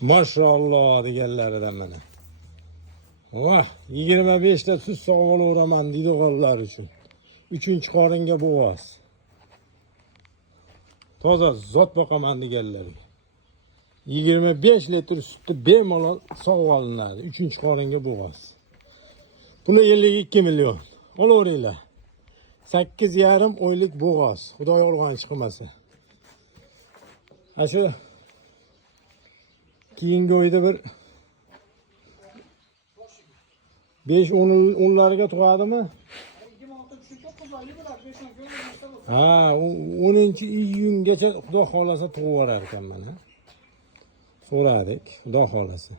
Maşallah deganlaridan mana. Vah, 25 ta süt sog'ib olaveraman deydi o'g'illar uchun. 3-qoringa bo'g'oz. Toza zot boqaman deganlarga. 25 litr sutni bemalol sog'ib olinadi. 3-qoringa bo'g'oz. Buni 52 million. Olaveringlar. 8,5 oylik bo'g'oz. Xudoy urg'an chiqmasa. Shu keyingi oyda bir 5-10larga tug'adimi? Ha, 10-iyungacha xudo xolasa tug'ib olar ekan mana. So'radik, xudo xolasa.